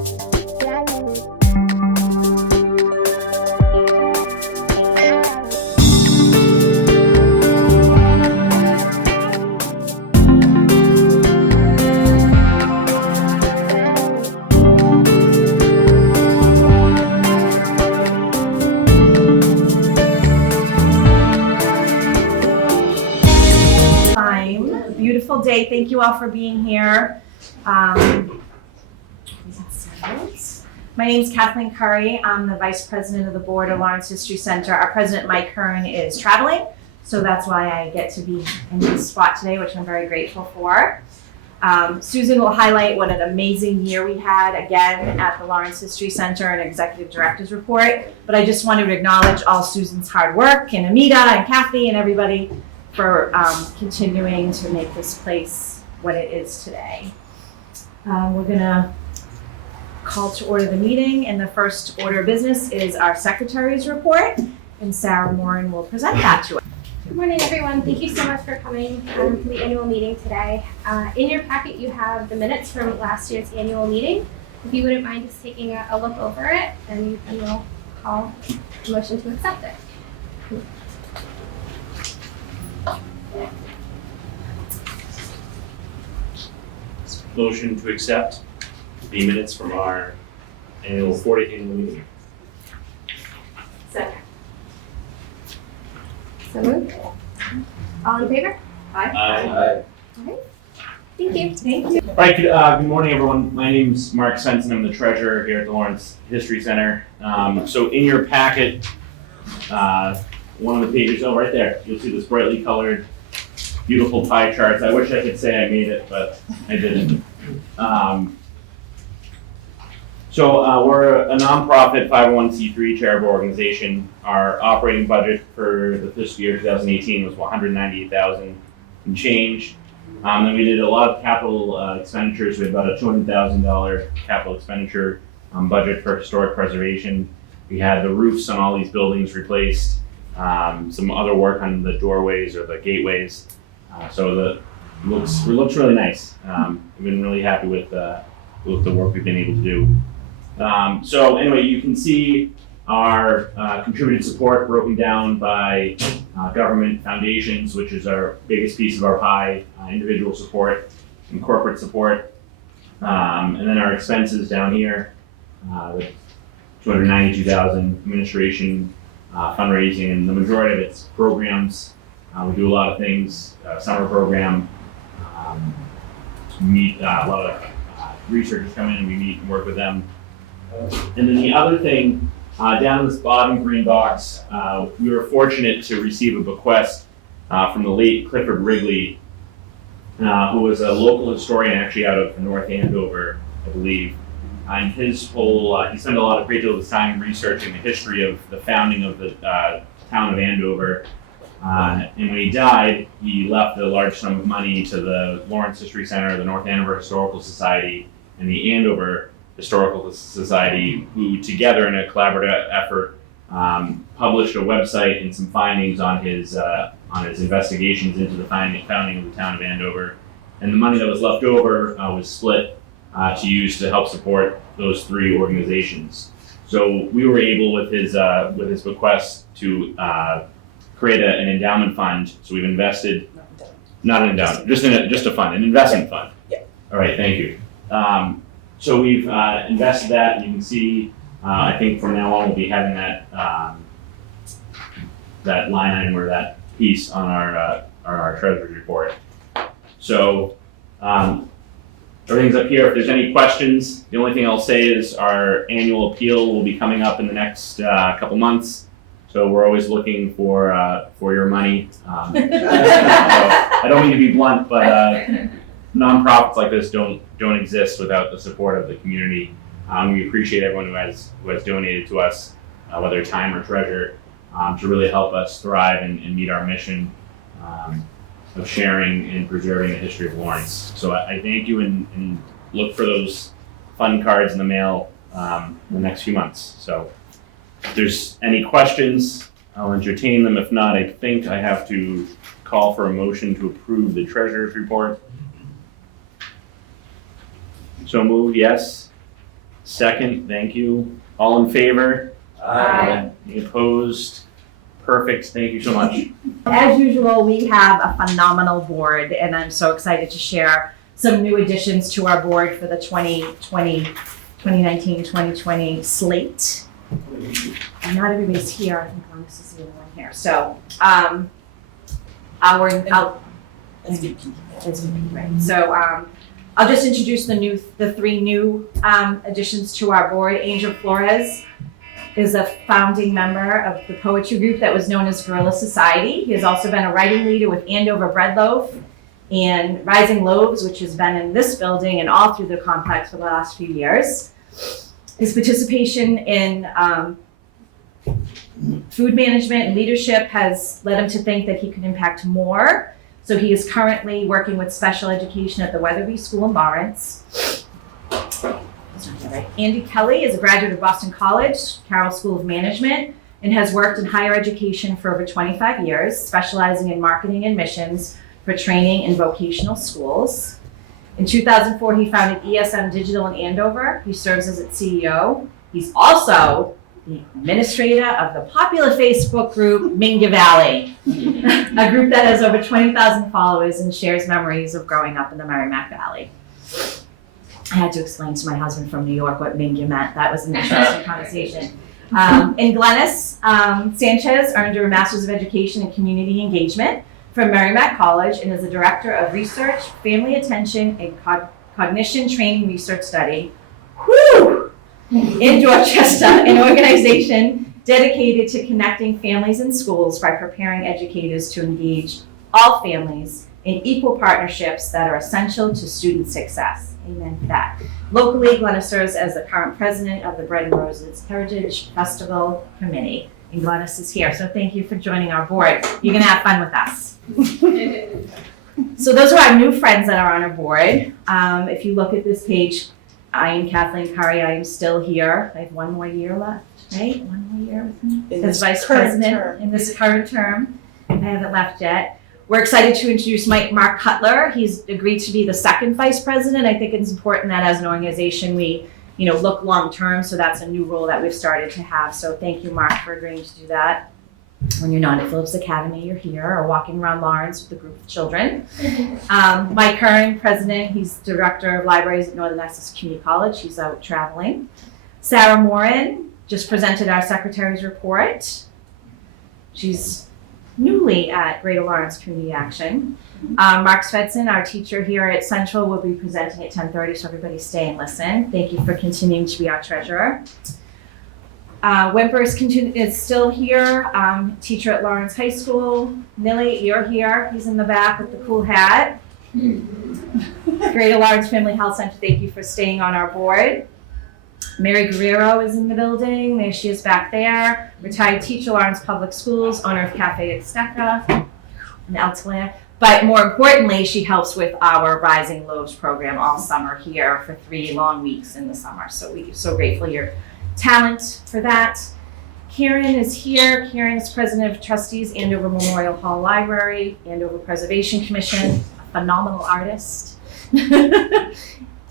Beautiful day. Thank you all for being here. My name is Kathleen Curry. I'm the Vice President of the Board of Lawrence History Center. Our President, Mike Kern, is traveling, so that's why I get to be in this spot today, which I'm very grateful for. Susan will highlight what an amazing year we had again at the Lawrence History Center and Executive Director's Report, but I just wanted to acknowledge all Susan's hard work, and Amita and Kathy and everybody for continuing to make this place what it is today. We're gonna call to order the meeting, and the first order of business is our secretary's report, and Sarah Morin will present that to us. Good morning, everyone. Thank you so much for coming to the annual meeting today. In your packet, you have the minutes from last year's annual meeting. If you wouldn't mind just taking a look over it, and we'll call a motion to accept it. Motion to accept the minutes from our annual 40th annual meeting. Second. So moved. All in favor? Aye. Aye. All right. Thank you. Thank you. All right, good morning, everyone. My name's Mark Svensson. I'm the treasurer here at the Lawrence History Center. So in your packet, one of the pages, oh, right there, you'll see this brightly colored, beautiful pie charts. I wish I could say I made it, but I didn't. So we're a nonprofit 501c3 charitable organization. Our operating budget for the fiscal year 2018 was $198,000 and change. Then we did a lot of capital expenditures. We had about a $200,000 capital expenditure budget for historic preservation. We had the roofs on all these buildings replaced, some other work on the doorways or the gateways. So it looks really nice. We've been really happy with the work we've been able to do. So anyway, you can see our contributed support broken down by government foundations, which is our biggest piece of our pie, individual support and corporate support. And then our expenses down here, with $292,000 administration, fundraising, and the majority of it's programs. We do a lot of things, summer program, meet a lot of researchers come in and we meet and work with them. And then the other thing, down in this bottom green box, we were fortunate to receive a bequest from the late Clifford Wrigley, who was a local historian actually out of North Andover, I believe. And his whole, he spent a great deal of his time researching the history of the founding of the town of Andover. And when he died, he left a large sum of money to the Lawrence History Center, the North Andover Historical Society, and the Andover Historical Society, who together in a collaborative effort published a website and some findings on his investigations into the founding of the town of Andover. And the money that was left over was split to use to help support those three organizations. So we were able, with his bequest, to create an endowment fund. So we've invested, not an endowment, just a fund, an investment fund. Yeah. All right, thank you. So we've invested that, and you can see, I think from now on we'll be having that that line item or that piece on our treasurer's report. So everything's up here. If there's any questions, the only thing I'll say is our annual appeal will be coming up in the next couple months. So we're always looking for your money. So I don't mean to be blunt, but nonprofits like this don't exist without the support of the community. We appreciate everyone who has donated to us, whether time or treasure, to really help us thrive and meet our mission of sharing and preserving the history of Lawrence. So I thank you and look for those fun cards in the mail in the next few months. So if there's any questions, I'll entertain them. If not, I think I have to call for a motion to approve the treasurer's report. So moved, yes. Second, thank you. All in favor? Aye. Any opposed? Perfect, thank you so much. As usual, we have a phenomenal board, and I'm so excited to share some new additions to our board for the 2019-2020 slate. And not everybody's here. I think Lawrence is the only one here. So, SVP, right? So, I'll just introduce the three new additions to our board. Angel Flores is a founding member of the poetry group that was known as Guerrilla Society. He has also been a writing leader with Andover Bread Loaf and Rising Loaves, which has been in this building and all through the complex for the last few years. His participation in food management and leadership has led him to think that he could impact more. So he is currently working with special education at the Weatherby School in Lawrence. Andy Kelly is a graduate of Boston College, Carroll School of Management, and has worked in higher education for over 25 years, specializing in marketing and missions for training in vocational schools. In 2004, he founded ESM Digital in Andover. He serves as its CEO. He's also the administrator of the popular Facebook group Minga Valley, a group that has over 20,000 followers and shares memories of growing up in the Merrimack Valley. I had to explain to my husband from New York what Minga meant. That was an interesting conversation. And Glennis Sanchez earned her Master's of Education in Community Engagement from Merrimack College and is the Director of Research, Family Attention, and Cognition Training Research Study in Dorchester, an organization dedicated to connecting families and schools by preparing educators to engage all families in equal partnerships that are essential to student success. Amen to that. Locally, Glennis serves as the current president of the Bread and Roses Heritage Festival Committee. And Glennis is here, so thank you for joining our board. You're gonna have fun with us. So those are our new friends that are on our board. If you look at this page, I am Kathleen Curry. I am still here. I have one more year left, right? One more year with me as vice president in this current term. I haven't left yet. We're excited to introduce Mark Cutler. He's agreed to be the second vice president. I think it's important that as an organization we, look long term. So that's a new role that we've started to have. So thank you, Mark, for agreeing to do that. When you're not at Phillips Academy, you're here or walking around Lawrence with a group of children. Mike Curran, president. He's director of libraries at Northern Essex Community College. He's out traveling. Sarah Morin just presented our secretary's report. She's newly at Greater Lawrence Community Action. Mark Svensson, our teacher here at Central, will be presenting at 10:30, so everybody stay and listen. Thank you for continuing to be our treasurer. Wimper is still here, teacher at Lawrence High School. Nilly, you're here. He's in the back with the cool hat. Greater Lawrence Family Health Center, thank you for staying on our board. Mary Guerrero is in the building. There she is back there. Retired teacher, Lawrence Public Schools, owner of Cafe Azteca in Altalena. But more importantly, she helps with our Rising Loaves program all summer here for 3 long weeks in the summer. So we're so grateful for your talent for that. Karen is here. Karen is president of trustees, Andover Memorial Hall Library, Andover Preservation Commission, a phenomenal artist.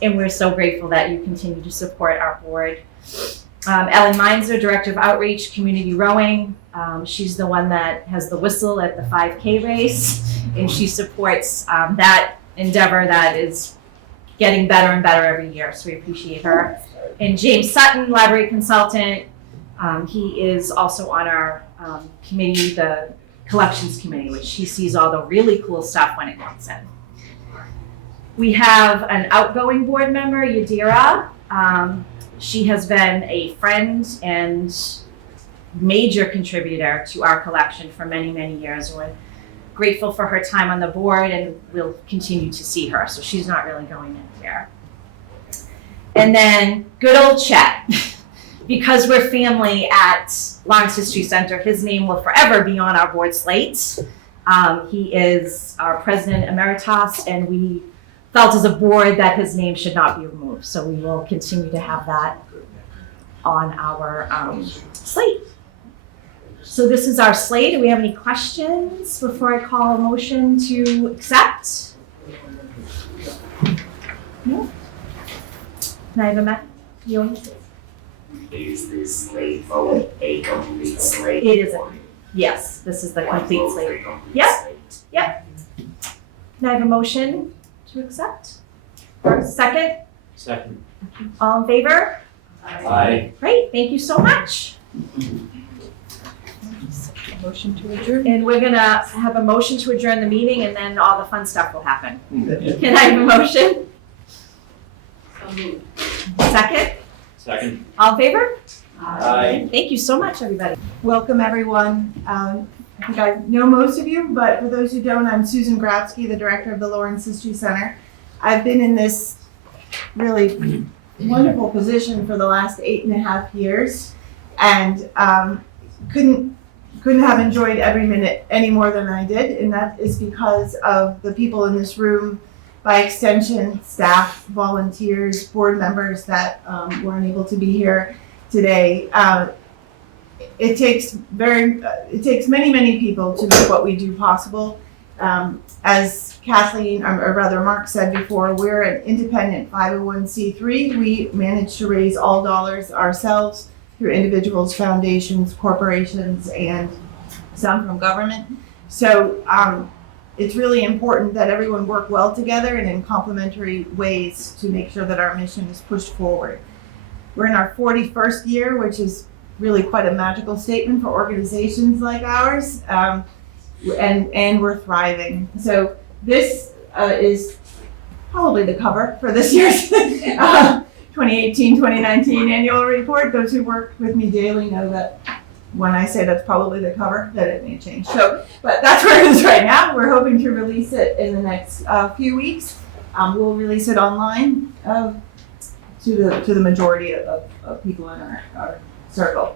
And we're so grateful that you continue to support our board. Ellen Meinzer, Director of Outreach, Community Rowing. She's the one that has the whistle at the 5K race, and she supports that endeavor that is getting better and better every year, so we appreciate her. And James Sutton, Library Consultant. He is also on our committee, the Collections Committee, which he sees all the really cool stuff when it comes in. We have an outgoing board member, Yadira. She has been a friend and major contributor to our collection for many, many years. We're grateful for her time on the board and we'll continue to see her. So she's not really going anywhere. And then good old Chet. Because we're family at Lawrence History Center, his name will forever be on our board slate. He is our president emeritus, and we felt as a board that his name should not be removed. So we will continue to have that on our slate. So this is our slate. Do we have any questions before I call a motion to accept? No? Can I have a Is this slate vote a complete slate? It is Yes, this is the One complete vote for slate. complete Yep. slate. Can I have a motion to accept? Or second? Second. All in favor? Aye. Great, thank you so much. Motion to adjourn. And we're gonna have a motion to adjourn the meeting and then all the fun stuff will happen. Can I have a motion? Second? Second. All in favor? Aye. Thank you so much, everybody. Welcome, everyone. I think I know most of you, but for those who don't, I'm Susan Grabsky, the director of the Lawrence History Center. I've been in this really wonderful position for the last 8.5 years, and couldn't have enjoyed every minute any more than I did, and that is because of the people in this room, by extension, staff, volunteers, board members that weren't able to be here today. It takes many people to make what we do possible. As Kathleen, or rather Mark said before, we're an independent 501c3. We manage to raise all dollars ourselves through individuals, foundations, corporations, and some from government. So it's really important that everyone work well together and in complementary ways to make sure that our mission is pushed forward. We're in our 41st year, which is really quite a magical statement for organizations like ours, and we're thriving. So this is probably the cover for this year's 2018-2019 annual report. Those who work with me daily know that when I say that's probably the cover, that it may change. So, but that's where it is right now. We're hoping to release it in the next few weeks. We'll release it online to the majority of people in our circle.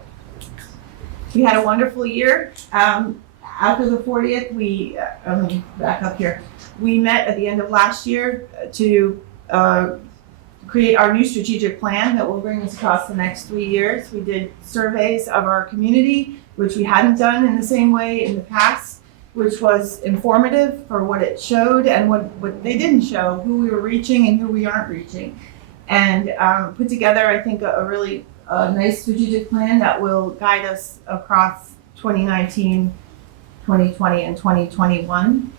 We had a wonderful year. After the 40th, let me back up here. We met at the end of last year to create our new strategic plan that will bring us across the next 3 years. We did surveys of our community, which we hadn't done in the same way in the past, which was informative for what it showed and what they didn't show, who we were reaching and who we aren't reaching. And put together, I think, a really nice strategic plan that will guide us across 2019, 2020, and 2021.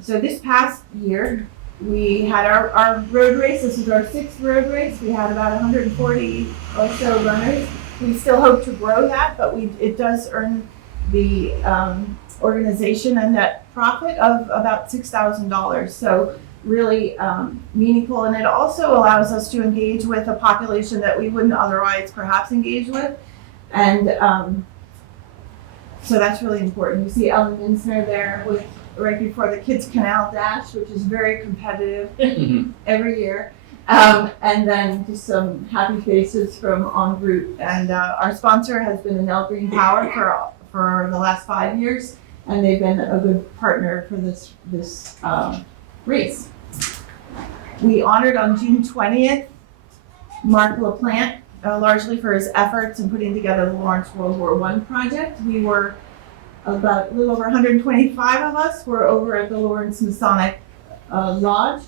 So this past year, we had our road race. This was our 6th road race. We had about 140 or so runners. We still hope to grow that, but it does earn the organization a net profit of about $6,000. So really meaningful, and it also allows us to engage with a population that we wouldn't otherwise perhaps engage with. And so that's really important. You see Ellen Minsner there with right before the Kids Canal Dash, which is very competitive every year. And then just some happy faces from en route. And our sponsor has been Enel Green Power for the last 5 years, and they've been a good partner for this race. We honored on June 20th Mark LaPlante, largely for his efforts in putting together the Lawrence World War I project. We were about a little over 125 of us were over at the Lawrence Masonic Lodge,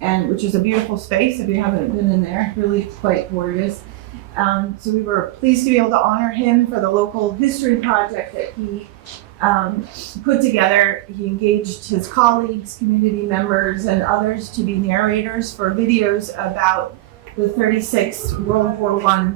which is a beautiful space if you haven't been in there, really quite gorgeous. So we were pleased to be able to honor him for the local history project that he put together. He engaged his colleagues, community members, and others to be narrators for videos about the 36 World War I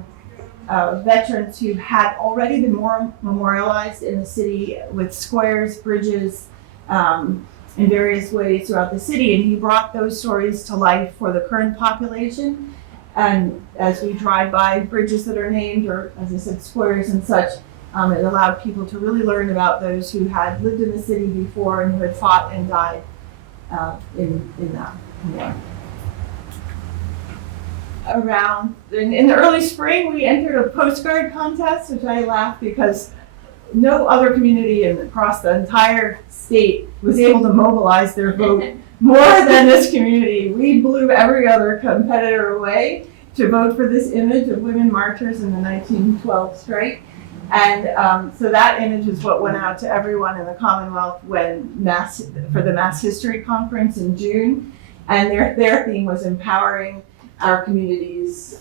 veterans who had already been memorialized in the city with squares, bridges, in various ways throughout the city. And he brought those stories to life for the current population. And as we drive by bridges that are named, or as I said, squares and such, it allowed people to really learn about those who had lived in the city before and who had fought and died in that war. In the early spring, we entered a postcard contest, which I laughed because no other community across the entire state was able to mobilize their vote more than this community. We blew every other competitor away to vote for this image of women marchers in the 1912 strike. And so that image is what went out to everyone in the Commonwealth for the Mass History Conference in June. And their theme was empowering our communities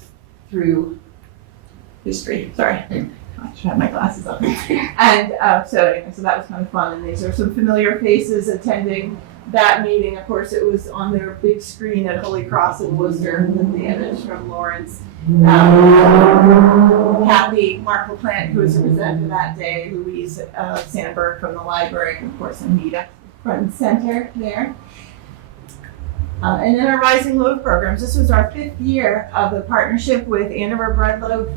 through history. Sorry, I should have my glasses on. And so anyway, so that was kind of fun. And these are some familiar faces attending that meeting. Of course, it was on their big screen at Holy Cross in Worcester with the image from Lawrence. Kathy, Mark LaPlante, who was a presenter that day, Louise Sandberg from the library, and of course Anita front and center there. And then our Rising Loaf programs. This was our 5th year of the partnership with Andover Bread Loaf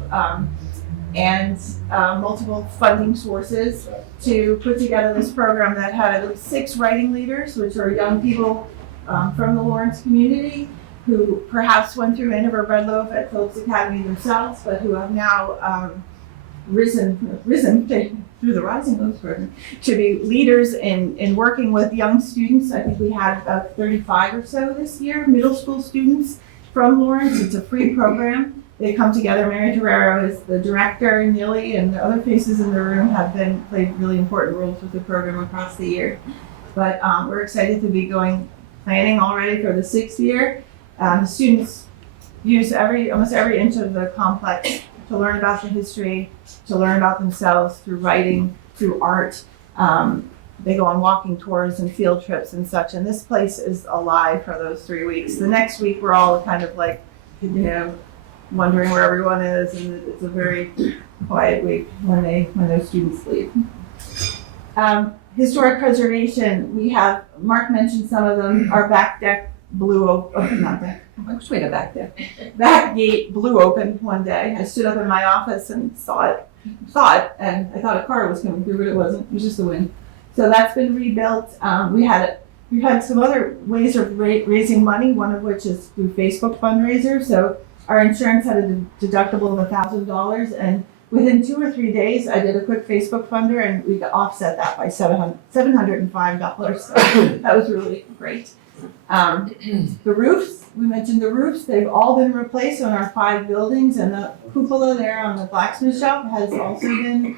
and multiple funding sources to put together this program that had 6 writing leaders, which are young people from the Lawrence community who perhaps went through Andover Bread Loaf at Phillips Academy themselves, but who have now risen through the Rising Loaf program to be leaders in working with young students. I think we had about 35 or so this year, middle school students from Lawrence. It's a free program. They come together. Mary Guerrero is the director, Nilly and the other faces in the room have played really important roles with the program across the year. But we're excited to be planning already for the 6th year. The students use almost every inch of the complex to learn about the history, to learn about themselves through writing, through art. They go on walking tours and field trips and such, and this place is alive for those 3 weeks. The next week, we're all kind of like, wondering where everyone is, and it's a very quiet week when those students leave. Historic preservation, we have, Mark mentioned some of them. Our back deck blew open, not deck, I wish we had a back deck. Back gate blew open one day. I stood up in my office and saw it, and I thought a car was coming through, but it wasn't. It was just the wind. So that's been rebuilt. We've had some other ways of raising money, one of which is through Facebook fundraisers. So our insurance had a deductible of $1,000, and within 2 or 3 days, I did a quick Facebook funder, and we offset that by $705. So that was really great. The roofs, we mentioned the roofs, they've all been replaced on our 5 buildings, and the cupola there on the blacksmith shop has also been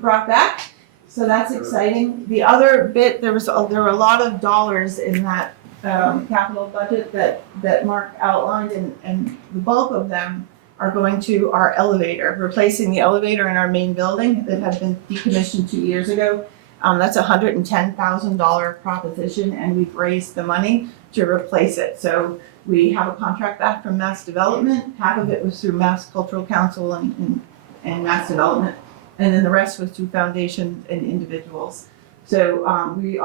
brought back. So that's exciting. The other bit, there were a lot of dollars in that capital budget that Mark outlined, and the bulk of them are going to our elevator, replacing the elevator in our main building that had been decommissioned 2 years ago. That's a $110,000 proposition, and we've raised the money to replace it. So we have a contract back from Mass Development. Half of it was through Mass Cultural Council and Mass Development, and then the rest was through foundations and individuals. So we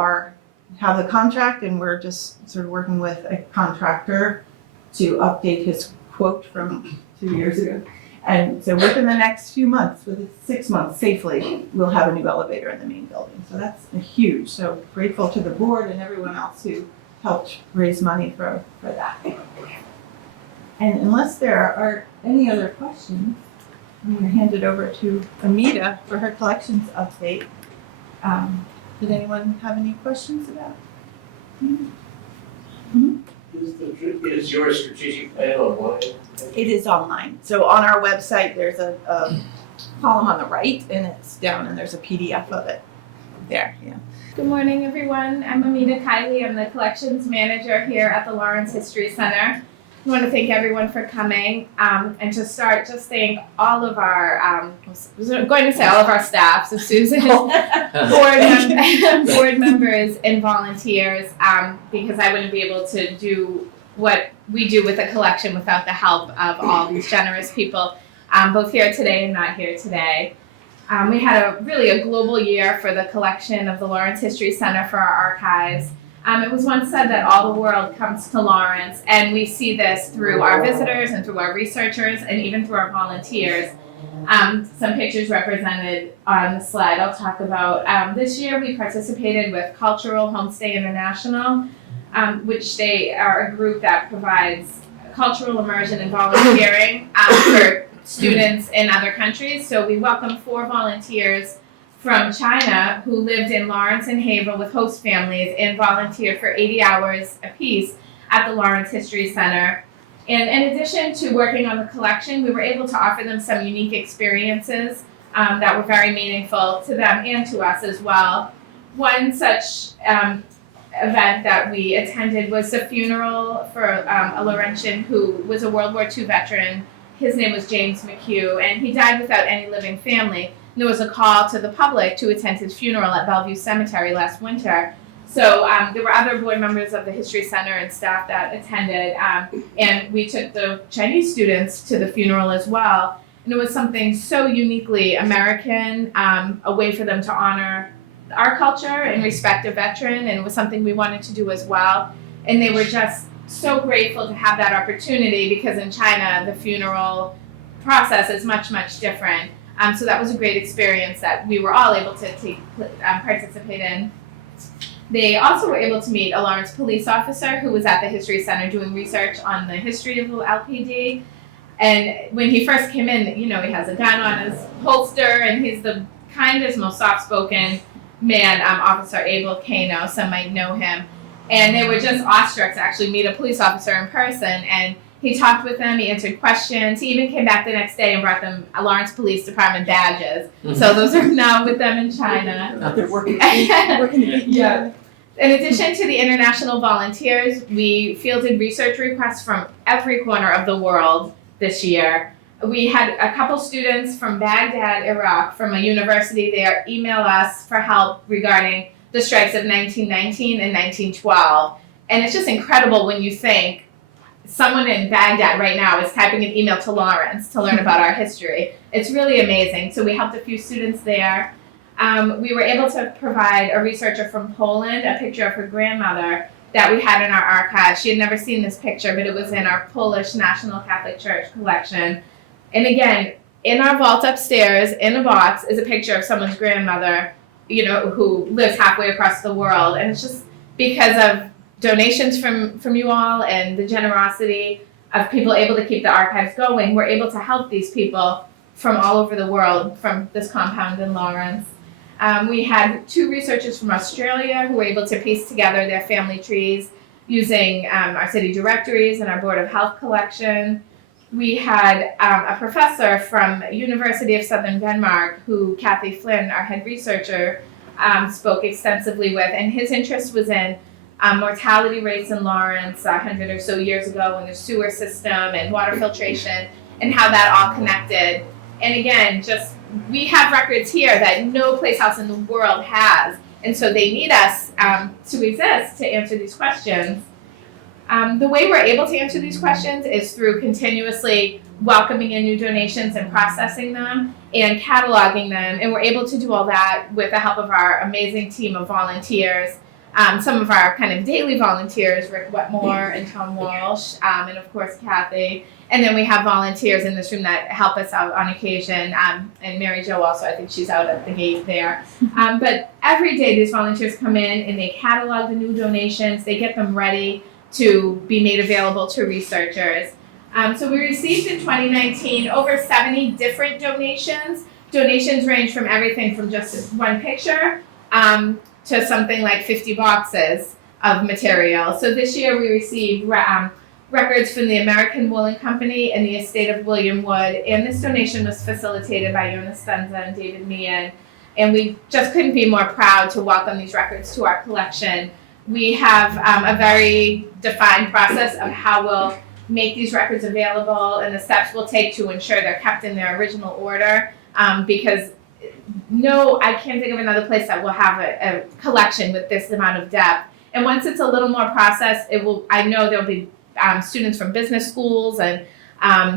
have the contract, and we're just sort of working with a contractor to update his quote from 2 years ago. And so within the next few months, within 6 months safely, we'll have a new elevator in the main building. So that's huge. So grateful to the board and everyone else who helped raise money for that. And unless there are any other questions, I'm going to hand it over to Amita for her collections update. Did anyone have any questions about it? Is your strategic plan online? It is online. So on our website, there's a column on the right, and it's down, and there's a PDF of it there. Yeah. Good morning, everyone. I'm Amita Kiley. I'm the collections manager here at the Lawrence History Center. I want to thank everyone for coming, and to start, just thank all of our, I was going to say all of our staff, so Susan, board members and volunteers, because I wouldn't be able to do what we do with a collection without the help of all these generous people, both here today and not here today. We had a global year for the collection of the Lawrence History Center for our archives. It was once said that all the world comes to Lawrence, and we see this through our visitors and through our researchers and even through our volunteers. Some pictures represented on the slide I'll talk about. This year we participated with Cultural Homestay International, which they are a group that provides cultural immersion and volunteering for students in other countries. So we welcomed 4 volunteers from China who lived in Lawrence and Haverhill with host families and volunteered for 80 hours apiece at the Lawrence History Center. And in addition to working on the collection, we were able to offer them some unique experiences that were very meaningful to them and to us as well. One such event that we attended was the funeral for a Laurentian who was a World War II veteran. His name was James McHugh, and he died without any living family. There was a call to the public to attend his funeral at Bellevue Cemetery last winter. So there were other board members of the History Center and staff that attended, and we took the Chinese students to the funeral as well. And it was something so uniquely American, a way for them to honor our culture and respect a veteran, and it was something we wanted to do as well. And they were just so grateful to have that opportunity because in China, the funeral process is much, much different. So that was a great experience that we were all able to participate in. They also were able to meet a Lawrence police officer who was at the History Center doing research on the history of the LPD. And when he first came in, he has a gun on his holster, and he's the kindest, most soft-spoken man, Officer Abel Kano. Some might know him. And they were just awestruck to actually meet a police officer in person. And he talked with them, he answered questions. He even came back the next day and brought them Lawrence Police Department badges. Mm-hmm. So those are now with them in China. Now they're working together. Yeah. In addition to the international volunteers, we fielded research requests from every corner of the world this year. We had a couple students from Baghdad, Iraq, from a university there, email us for help regarding the strikes of 1919 and 1912. And it's just incredible when you think someone in Baghdad right now is typing an email to Lawrence to learn about our history. It's really amazing. So we helped a few students there. We were able to provide a researcher from Poland a picture of her grandmother that we had in our archive. She had never seen this picture, but it was in our Polish National Catholic Church collection. And again, in our vault upstairs, in a box, is a picture of someone's grandmother, who lives halfway across the world. And it's just because of donations from you all and the generosity of people able to keep the archives going, we're able to help these people from all over the world from this compound in Lawrence. We had 2 researchers from Australia who were able to piece together their family trees using our city directories and our Board of Health collection. We had a professor from University of Southern Denmark who Kathy Flynn, our head researcher, spoke extensively with, and his interest was in mortality rates in Lawrence 100 or so years ago in the sewer system and water filtration and how that all connected. And again, we have records here that no place else in the world has, and so they need us to exist to answer these questions. The way we're able to answer these questions is through continuously welcoming in new donations and processing them and cataloging them, and we're able to do all that with the help of our amazing team of volunteers. Some of our kind of daily volunteers, Rick Wetmore and Tom Walsh, and of course Kathy. And then we have volunteers in this room that help us out on occasion, and Mary Jo also, I think she's out at the gate there. But every day these volunteers come in and they catalog the new donations, they get them ready to be made available to researchers. So we received in 2019 over 70 different donations. Donations range from everything from just one picture to something like 50 boxes of material. So this year we received records from the American Woolen Company and the estate of William Wood, and this donation was facilitated by Jonas Spenza and David Meehan, and we just couldn't be more proud to welcome these records to our collection. We have a very defined process of how we'll make these records available and the steps we'll take to ensure they're kept in their original order, because I can't think of another place that will have a collection with this amount of depth. And once it's a little more processed, I know there'll be students from business schools and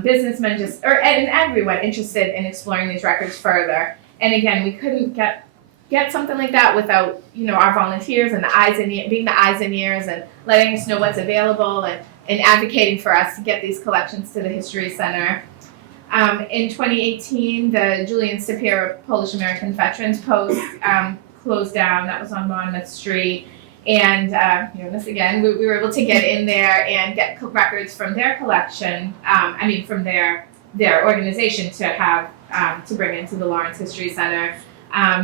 businessmen and everyone interested in exploring these records further. And again, we couldn't get something like that without our volunteers and being the eyes and ears and letting us know what's available and advocating for us to get these collections to the History Center. In 2018, the Julian Sapir Polish American Veterans Post closed down. That was on Monmouth Street. And this again, we were able to get in there and get records from their collection, from their organization to have to bring into the Lawrence History Center.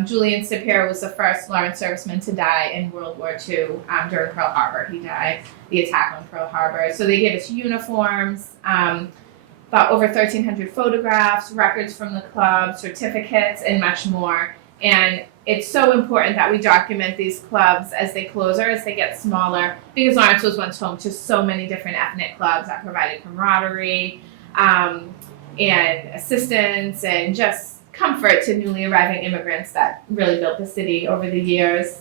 Julian Sapir was the first Lawrence serviceman to die in World War II during Pearl Harbor. He died the attack on Pearl Harbor. So they gave us uniforms, about over 1,300 photographs, records from the club, certificates, and much more. And it's so important that we document these clubs as they close or as they get smaller, because Lawrence was once home to so many different ethnic clubs that provided camaraderie and assistance and just comfort to newly arriving immigrants that really built the city over the years.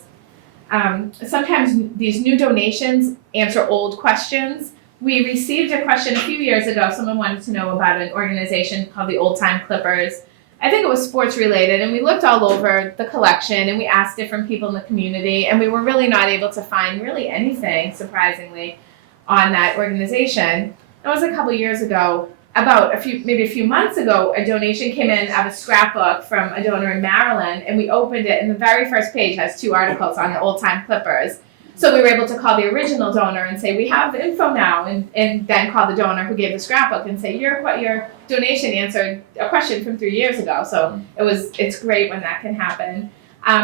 Sometimes these new donations answer old questions. We received a question a few years ago. Someone wanted to know about an organization called the Old Time Clippers. I think it was sports related, and we looked all over the collection and we asked different people in the community, and we were really not able to find really anything, surprisingly, on that organization. That was a couple years ago. Maybe a few months ago, a donation came in of a scrapbook from a donor in Maryland, and we opened it, and the very first page has 2 articles on the Old Time Clippers. So we were able to call the original donor and say, we have the info now, and then call the donor who gave the scrapbook and say, your donation answered a question from 3 years ago. So it's great when that can happen.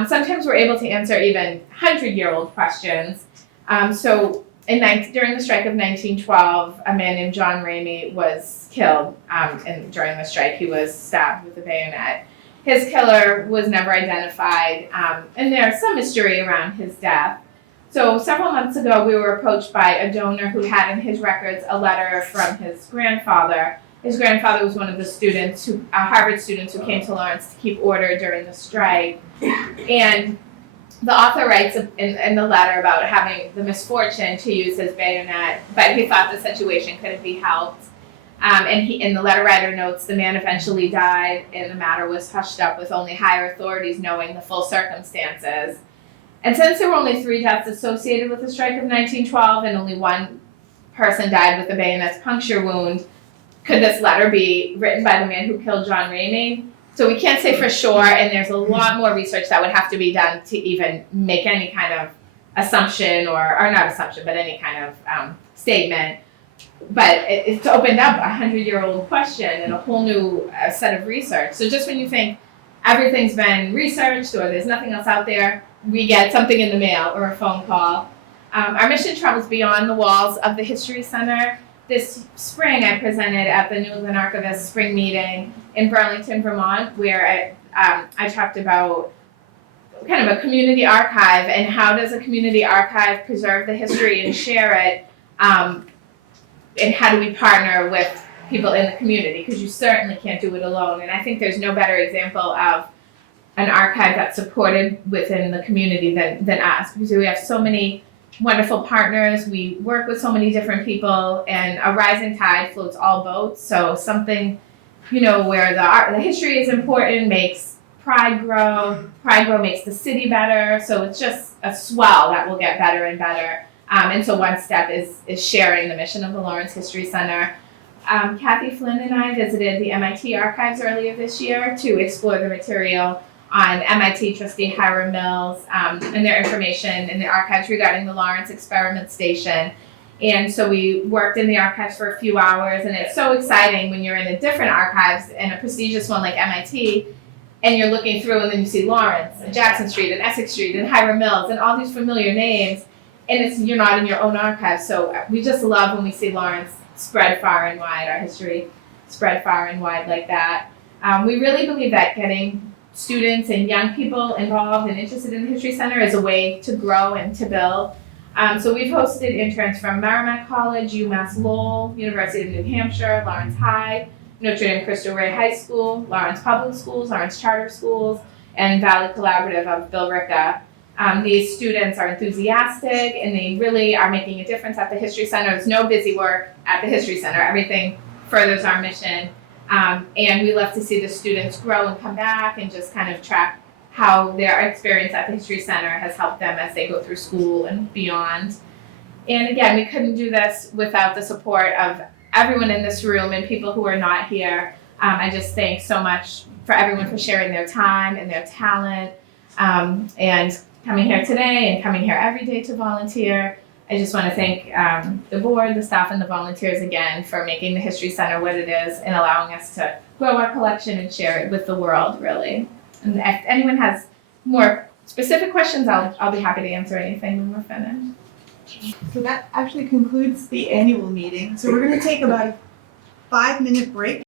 Sometimes we're able to answer even 100-year-old questions. So during the strike of 1912, a man named John Ramey was killed, and during the strike he was stabbed with a bayonet. His killer was never identified, and there's some mystery around his death. So several months ago, we were approached by a donor who had in his records a letter from his grandfather. His grandfather was one of the students, Harvard students who came to Lawrence to keep order during the strike. And the author writes in the letter about having the misfortune to use his bayonet, but he thought the situation couldn't be helped. And the letter writer notes the man eventually died, and the matter was hushed up with only higher authorities knowing the full circumstances. And since there were only 3 deaths associated with the strike of 1912 and only 1 person died with a bayonet's puncture wound, could this letter be written by the man who killed John Ramey? So we can't say for sure, and there's a lot more research that would have to be done to even make any kind of assumption or not assumption, but any kind of statement. But it's opened up a 100-year-old question and a whole new set of research. So just when you think everything's been researched or there's nothing else out there, we get something in the mail or a phone call. Our mission travels beyond the walls of the History Center. This spring, I presented at the New England Archivist Spring Meeting in Burlington, Vermont, where I talked about kind of a community archive and how does a community archive preserve the history and share it, and how do we partner with people in the community, because you certainly can't do it alone. And I think there's no better example of an archive that's supported within the community than us, because we have so many wonderful partners. We work with so many different people, and a rising tide floats all boats. So something, where the history is important makes pride grow. Pride grow makes the city better. So it's just a swell that will get better and better. And so one step is sharing the mission of the Lawrence History Center. Kathy Flynn and I visited the MIT archives earlier this year to explore the material on MIT trustee Hiram Mills and their information in the archives regarding the Lawrence Experiment Station. And so we worked in the archives for a few hours, and it's so exciting when you're in a different archives and a prestigious one like MIT, and you're looking through and then you see Lawrence and Jackson Street and Essex Street and Hiram Mills and all these familiar names, and you're not in your own archive. So we just love when we see Lawrence spread far and wide, our history spread far and wide like that. We really believe that getting students and young people involved and interested in the History Center is a way to grow and to build. So we've hosted interns from Merrimack College, UMass Lowell, University of New Hampshire, Lawrence High, Notre Dame Cristo Rey High School, Lawrence Public Schools, Lawrence Charter Schools, and Valley Collaborative of Bill Ricca. These students are enthusiastic, and they really are making a difference at the History Center. There's no busy work at the History Center. Everything furthers our mission. And we love to see the students grow and come back and just kind of track how their experience at the History Center has helped them as they go through school and beyond. And again, we couldn't do this without the support of everyone in this room and people who are not here. I just thank so much for everyone for sharing their time and their talent, and coming here today and coming here every day to volunteer. I just want to thank the board, the staff, and the volunteers again for making the History Center what it is and allowing us to grow our collection and share it with the world, really. And if anyone has more specific questions, I'll be happy to answer anything when we're finished. So that actually concludes the annual meeting. So we're going to take about a 5-minute break.